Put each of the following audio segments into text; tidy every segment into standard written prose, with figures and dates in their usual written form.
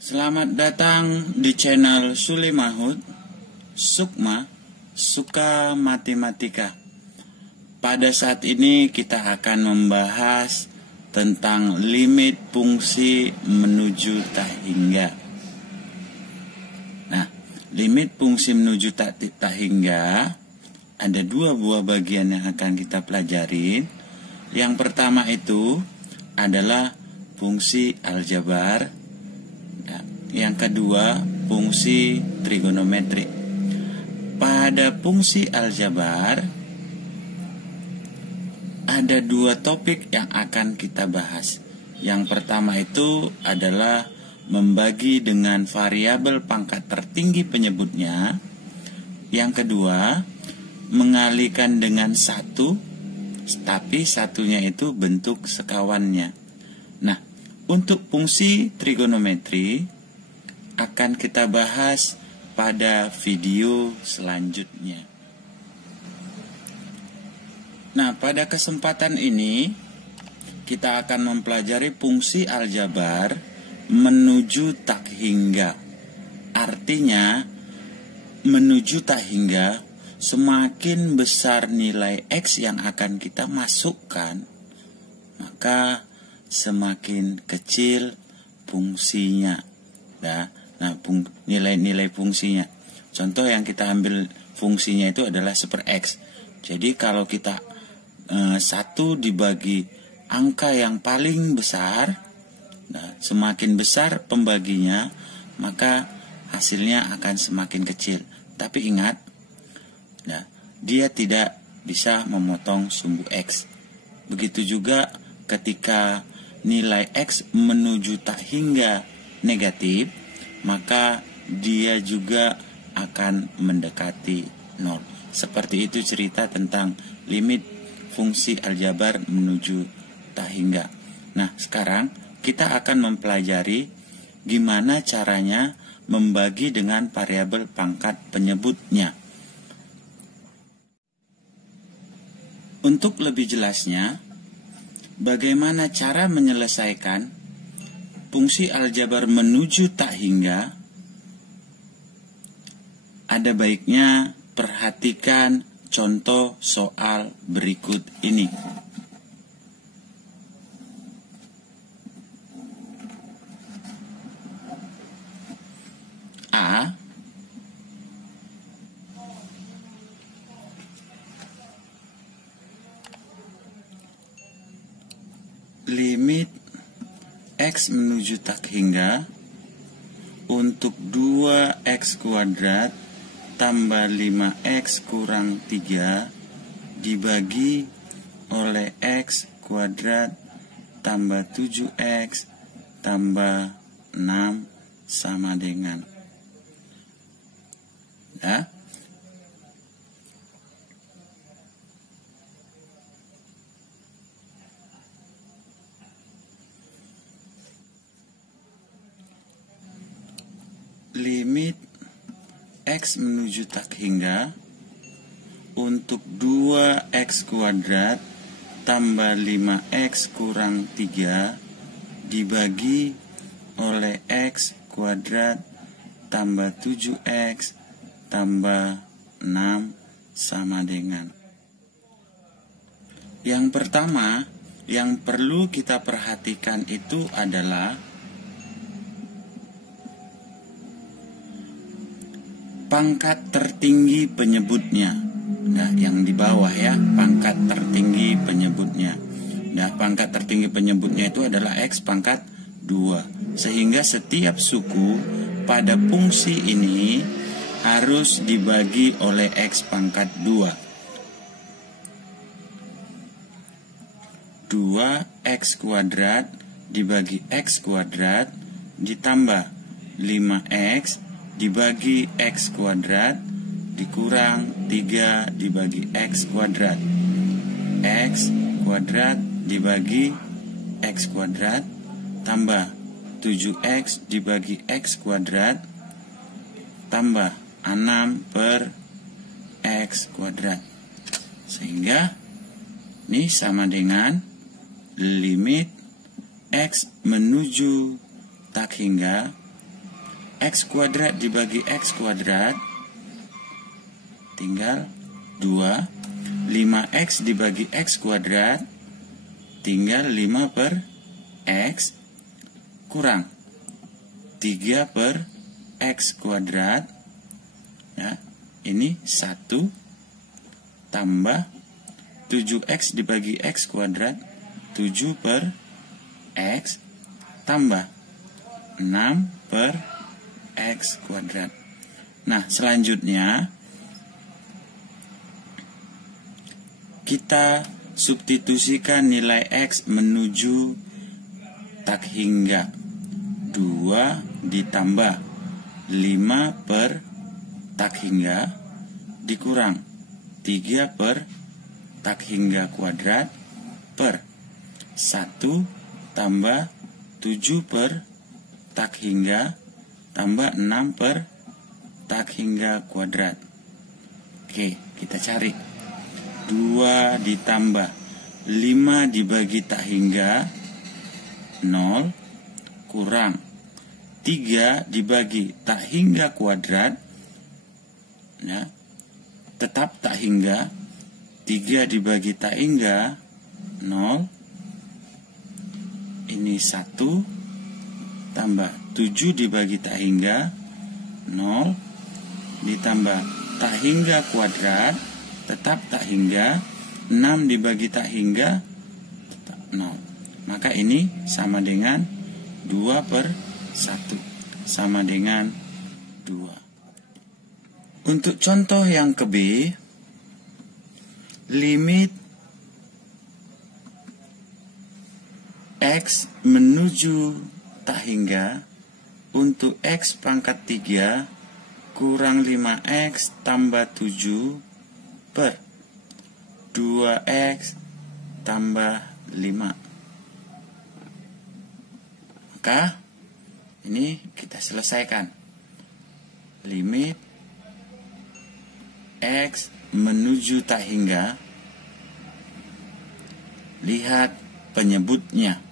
Selamat datang di channel Sule Mahud, Sukma, Suka Matematika. Pada saat ini kita akan membahas tentang limit fungsi menuju tak hingga. Nah, limit fungsi menuju tak hingga ada dua buah bagian yang akan kita pelajari. Yang pertama itu adalah fungsi aljabar. Yang kedua, fungsi trigonometri. Pada fungsi aljabar, ada dua topik yang akan kita bahas. Yang pertama itu adalah membagi dengan variabel pangkat tertinggi penyebutnya. Yang kedua, mengalihkan dengan satu, tapi satunya itu bentuk sekawannya. Nah, untuk fungsi trigonometri akan kita bahas pada video selanjutnya. Nah, pada kesempatan ini kita akan mempelajari fungsi aljabar menuju tak hingga. Artinya, menuju tak hingga, semakin besar nilai X yang akan kita masukkan, maka semakin kecil fungsinya. Nah, nilai-nilai fungsinya. Contoh yang kita ambil fungsinya itu adalah 1/X. Jadi kalau kita 1 dibagi angka yang paling besar, nah, semakin besar pembaginya, maka hasilnya akan semakin kecil. Tapi ingat, nah, dia tidak bisa memotong sumbu X. Begitu juga ketika nilai X menuju tak hingga negatif, maka dia juga akan mendekati 0. Seperti itu cerita tentang limit fungsi aljabar menuju tak hingga. Nah, sekarang kita akan mempelajari gimana caranya membagi dengan variabel pangkat penyebutnya. Untuk lebih jelasnya, bagaimana cara menyelesaikan fungsi aljabar menuju tak hingga, ada baiknya perhatikan contoh soal berikut ini. A. Limit X menuju tak hingga untuk 2X kuadrat tambah 5X kurang 3 dibagi oleh X kuadrat tambah 7X tambah 6 sama dengan. Ya. Limit X menuju tak hingga untuk 2X kuadrat tambah 5X kurang 3 dibagi oleh X kuadrat tambah 7X tambah 6 sama dengan. Yang pertama yang perlu kita perhatikan itu adalah pangkat tertinggi penyebutnya. Nah, yang di bawah ya, pangkat tertinggi penyebutnya. Nah, pangkat tertinggi penyebutnya itu adalah X pangkat 2. Sehingga setiap suku pada fungsi ini harus dibagi oleh X pangkat 2. 2X kuadrat dibagi X kuadrat ditambah 5X dibagi X kuadrat dikurang 3 dibagi X kuadrat. X kuadrat dibagi X kuadrat tambah 7X dibagi X kuadrat tambah 6 per X kuadrat. Sehingga ini sama dengan limit X menuju tak hingga X kuadrat dibagi X kuadrat tinggal 2, 5X dibagi X kuadrat tinggal 5 per X kurang 3 per X kuadrat, ya, ini 1 tambah 7X dibagi X kuadrat 7 per X tambah 6 per X kuadrat. Nah, selanjutnya kita substitusikan nilai X menuju tak hingga 2 ditambah 5 per tak hingga dikurang 3 per tak hingga kuadrat per 1 tambah 7 per tak hingga tambah 6 per tak hingga kuadrat. Oke, kita cari. 2 ditambah 5 dibagi tak hingga 0 kurang 3 dibagi tak hingga kuadrat, ya, tetap tak hingga. 3 dibagi tak hingga 0, ini 1 tambah 7 dibagi tak hingga 0 ditambah tak hingga kuadrat tetap tak hingga, 6 dibagi tak hingga tetap 0. Maka ini sama dengan 2 per 1 sama dengan 2. Untuk contoh yang ke B, limit X menuju tak hingga untuk X pangkat 3 kurang 5X tambah 7 per 2X tambah 5. Maka ini kita selesaikan. Limit X menuju tak hingga. Lihat penyebutnya.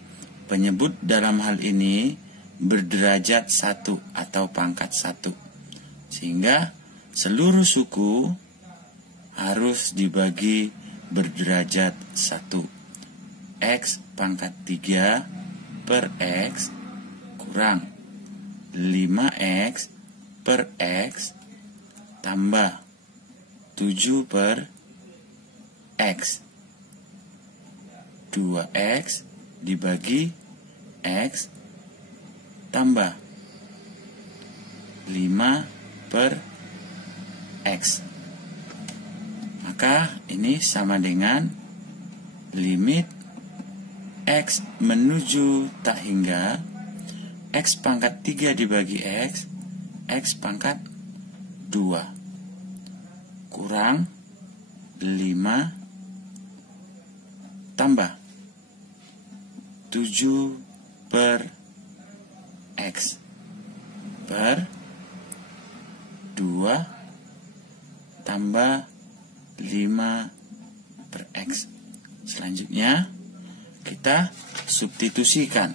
Penyebut dalam hal ini berderajat 1 atau pangkat 1. Sehingga seluruh suku harus dibagi berderajat 1. X pangkat 3 per X kurang 5X per X tambah 7 per X. 2X dibagi X tambah 5 per X. Maka ini sama dengan limit X menuju tak hingga X pangkat 3 dibagi X, X pangkat 2 kurang 5 tambah 7 per X per 2 tambah 5 per X. Selanjutnya kita substitusikan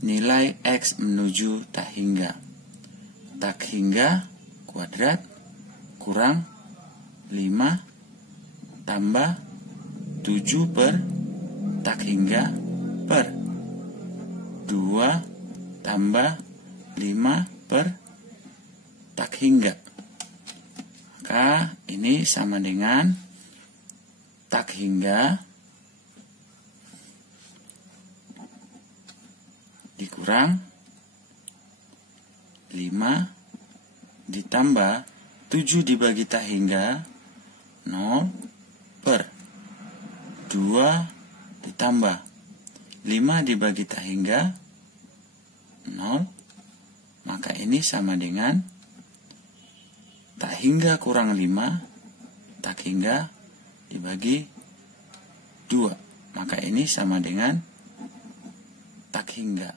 nilai X menuju tak hingga. Tak hingga kuadrat kurang 5 tambah 7 per tak hingga per 2 tambah 5 per tak hingga. Maka ini sama dengan tak hingga dikurang 5 ditambah 7 dibagi tak hingga 0 per 2 ditambah 5 dibagi tak hingga 0. Maka ini sama dengan tak hingga kurang 5 tak hingga dibagi 2. Maka ini sama dengan tak hingga.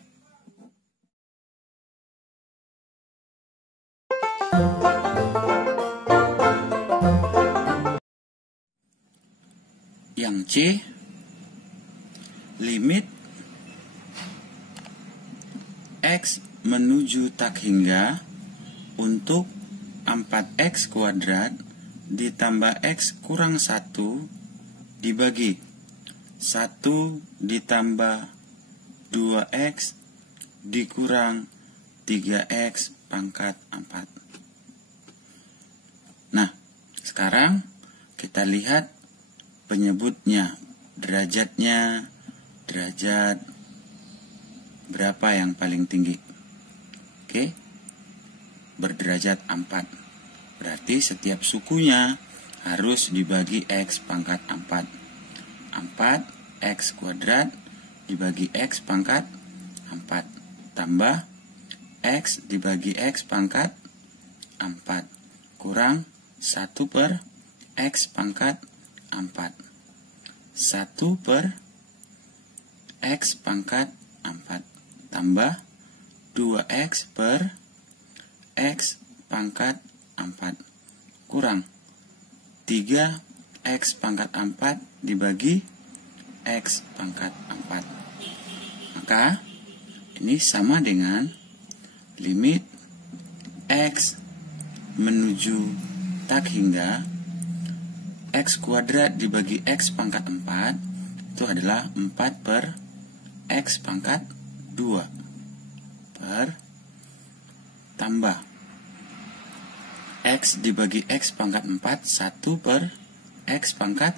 Yang C, limit X menuju tak hingga untuk 4X kuadrat ditambah X kurang 1 dibagi 1 ditambah 2X dikurang 3X pangkat 4. Nah, sekarang kita lihat penyebutnya, derajatnya, derajat berapa yang paling tinggi. Oke, berderajat 4. Berarti setiap sukunya harus dibagi X pangkat 4. 4X kuadrat dibagi X pangkat 4. Tambah X dibagi X pangkat 4. Kurang 1 per X pangkat 4. 1 per X pangkat 4. Tambah 2X per X pangkat 4. Kurang 3X pangkat 4 dibagi X pangkat 4. Maka ini sama dengan limit X menuju tak hingga X kuadrat dibagi X pangkat 4 itu adalah 4 per X pangkat 2 per tambah X dibagi X pangkat 4 1 per X pangkat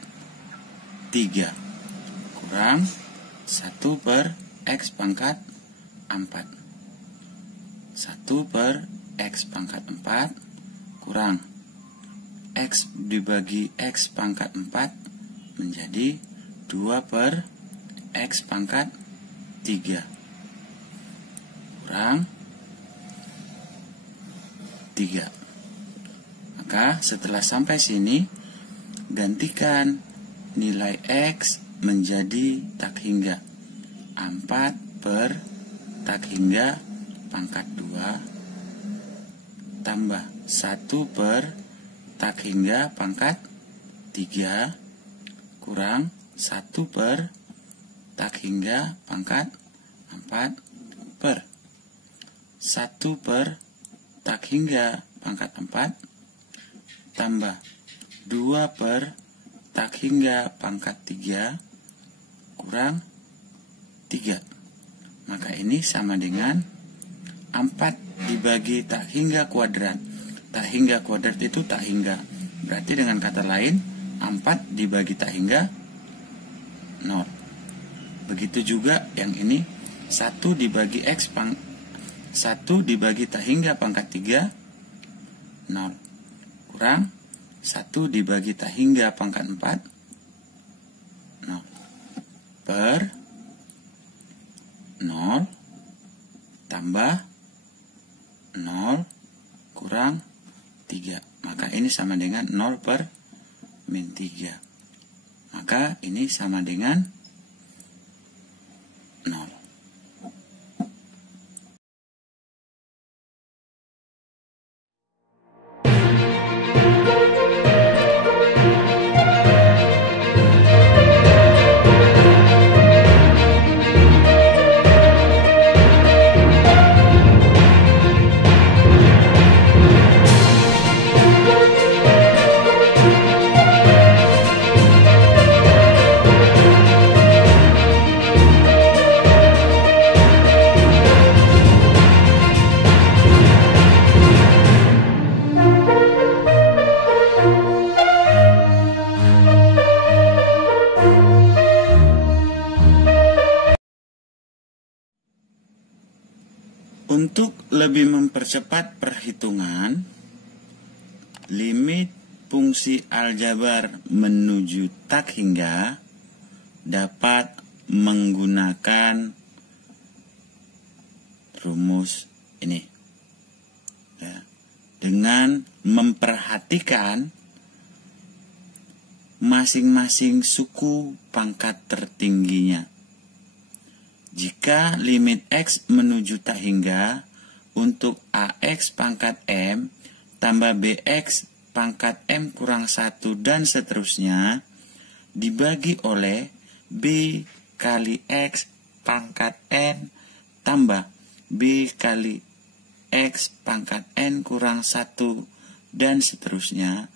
3 kurang 1 per X pangkat 4. 1 per X pangkat 4 kurang X dibagi X pangkat 4 menjadi 2 per X pangkat 3 kurang 3. Maka setelah sampai sini, gantikan nilai X menjadi tak hingga 4 per tak hingga pangkat 2 tambah 1 per tak hingga pangkat 3 kurang 1 per tak hingga pangkat 4 per 1 per tak hingga pangkat 4 tambah 2 per tak hingga pangkat 3 kurang 3. Maka ini sama dengan 4 dibagi tak hingga kuadrat. Tak hingga kuadrat itu tak hingga. Berarti dengan kata lain 4 dibagi tak hingga 0. Begitu juga yang ini 1 dibagi X 1 dibagi tak hingga pangkat 3 0 kurang 1 dibagi tak hingga pangkat 4 0 per 0 tambah 0 kurang 3. Maka ini sama dengan 0 per min 3. Maka ini sama dengan 0. Untuk lebih mempercepat perhitungan, limit fungsi aljabar menuju tak hingga dapat menggunakan rumus ini. Ya, dengan memperhatikan masing-masing suku pangkat tertingginya. Jika limit X menuju tak hingga, untuk AX pangkat M tambah BX pangkat M kurang 1 dan seterusnya, dibagi oleh B kali X pangkat N tambah B kali X pangkat N kurang 1 dan seterusnya,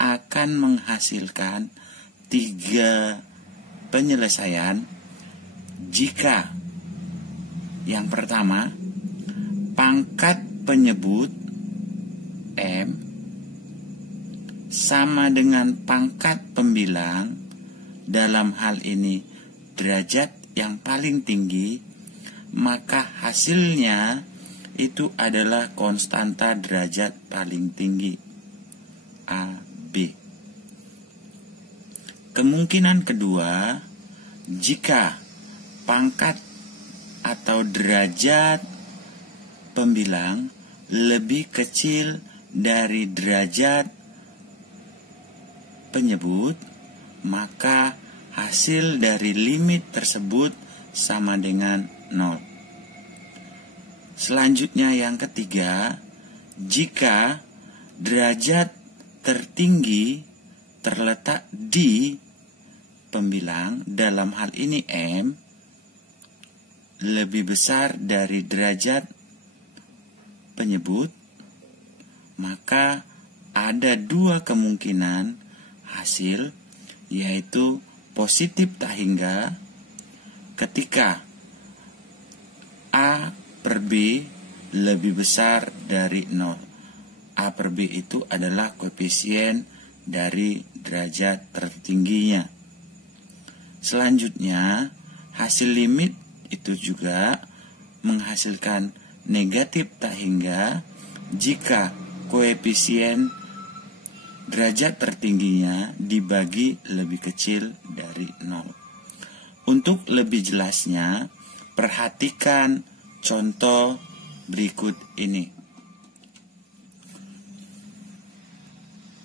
akan menghasilkan 3 penyelesaian jika yang pertama, pangkat penyebut M sama dengan pangkat pembilang, dalam hal ini derajat yang paling tinggi, maka hasilnya itu adalah konstanta derajat paling tinggi, A, B. Kemungkinan kedua, jika pangkat atau derajat pembilang lebih kecil dari derajat penyebut, maka hasil dari limit tersebut sama dengan 0. Selanjutnya yang ketiga, jika derajat tertinggi terletak di pembilang, dalam hal ini M, lebih besar dari derajat penyebut, maka ada 2 kemungkinan hasil, yaitu positif tak hingga ketika A per B lebih besar dari 0. A per B itu adalah koefisien dari derajat tertingginya. Selanjutnya, hasil limit itu juga menghasilkan negatif tak hingga jika koefisien derajat tertingginya dibagi lebih kecil dari 0. Untuk lebih jelasnya, perhatikan contoh berikut ini.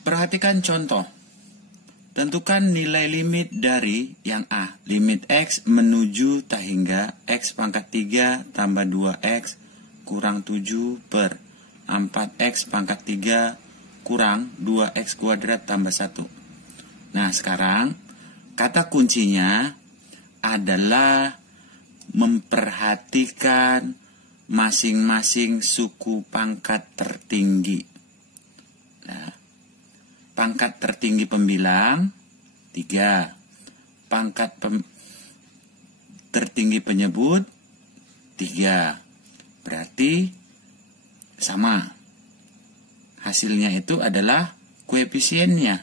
Perhatikan contoh. Tentukan nilai limit dari yang A, limit X menuju tak hingga X pangkat 3 tambah 2X kurang 7 per 4X pangkat 3 kurang 2X kuadrat tambah 1. Nah, sekarang kata kuncinya adalah memperhatikan masing-masing suku pangkat tertinggi. Nah, pangkat tertinggi pembilang 3, pangkat tertinggi penyebut 3. Berarti sama. Hasilnya itu adalah koefisiennya.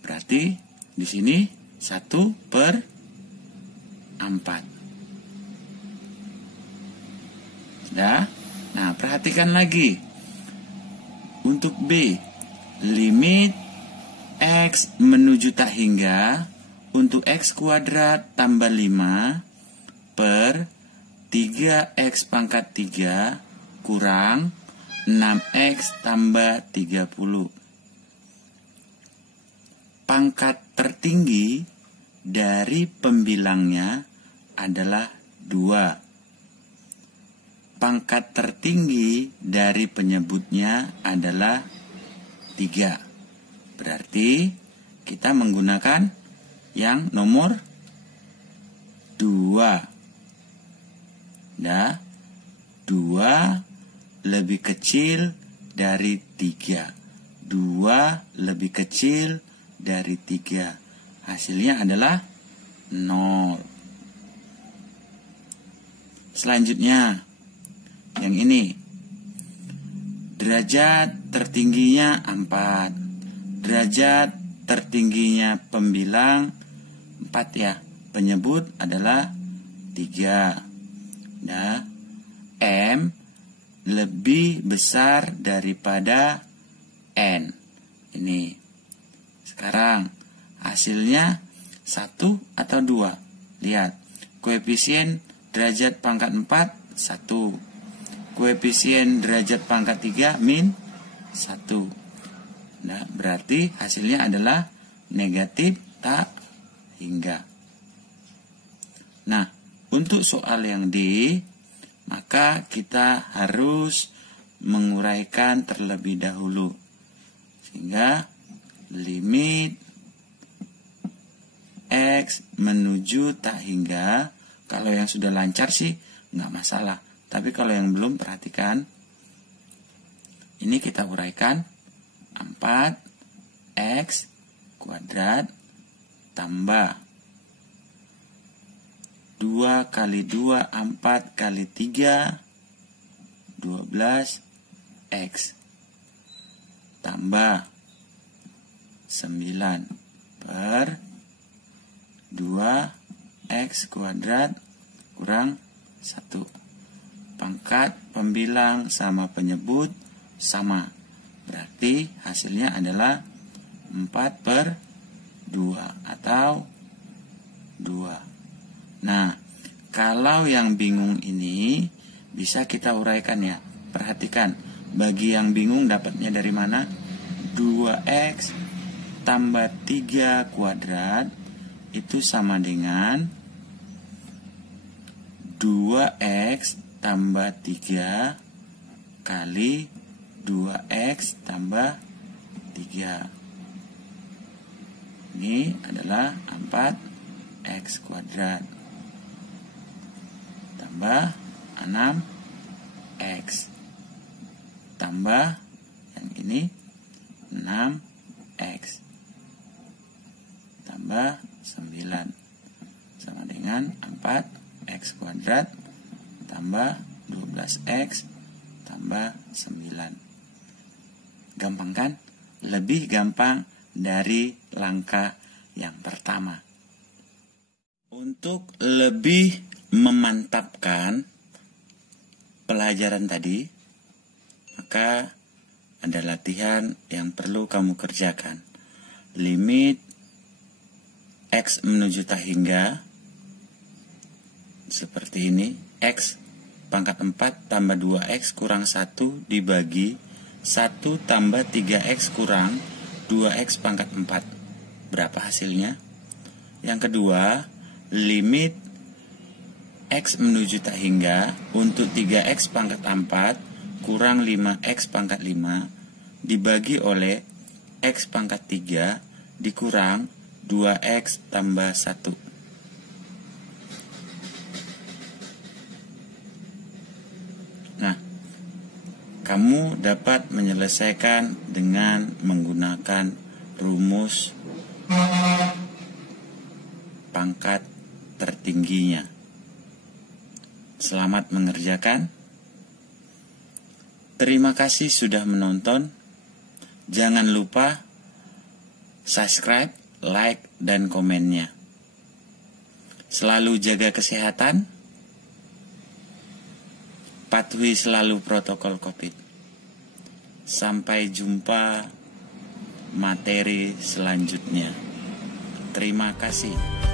Berarti di sini 1 per 4. Sudah? Nah, perhatikan lagi. Untuk B, limit X menuju tak hingga untuk X kuadrat tambah 5 per 3X pangkat 3 kurang 6X tambah 30. Pangkat tertinggi dari pembilangnya adalah 2. Pangkat tertinggi dari penyebutnya adalah 3. Berarti kita menggunakan yang nomor 2. Nah, 2 lebih kecil dari 3. 2 lebih kecil dari 3. Hasilnya adalah 0. Selanjutnya, yang ini. Derajat tertingginya 4. Derajat tertingginya pembilang 4 ya. Penyebut adalah 3. Nah, M lebih besar daripada N. Ini. Sekarang hasilnya 1 atau 2. Lihat. Koefisien derajat pangkat 4 1. Koefisien derajat pangkat 3 min 1. Nah, berarti hasilnya adalah negatif tak hingga. Nah, untuk soal yang D, maka kita harus menguraikan terlebih dahulu. Sehingga limit X menuju tak hingga, kalau yang sudah lancar sih nggak masalah. Tapi kalau yang belum, perhatikan. Ini kita uraikan 4x kuadrat tambah 2 kali 2, 4 kali 3, 12x tambah 9 per 2x kuadrat kurang 1. Pangkat pembilang sama penyebut sama. Berarti hasilnya adalah 4 per 2 atau 2. Nah, kalau yang bingung ini bisa kita uraikan ya. Perhatikan, bagi yang bingung dapatnya dari mana? 2x tambah 3 kuadrat itu sama dengan 2x tambah 3 kali 2x tambah 3. Ini adalah 4x kuadrat tambah 6x tambah yang ini 6x tambah 9 sama dengan 4x kuadrat tambah 12x tambah 9. Gampang kan? Lebih gampang dari langkah yang pertama. Untuk lebih memantapkan pelajaran tadi, maka ada latihan yang perlu kamu kerjakan. Limit X menuju tak hingga seperti ini. X pangkat 4 tambah 2X kurang 1 dibagi 1 tambah 3X kurang 2X pangkat 4. Berapa hasilnya? Yang kedua, limit X menuju tak hingga untuk 3X pangkat 4 kurang 5X pangkat 5 dibagi oleh X pangkat 3 dikurang 2X tambah 1. Nah, kamu dapat menyelesaikan dengan menggunakan rumus pangkat tertingginya. Selamat mengerjakan. Terima kasih sudah menonton. Jangan lupa subscribe, like, dan komennya. Selalu jaga kesehatan. Patuhi selalu protokol COVID. Sampai jumpa materi selanjutnya. Terima kasih.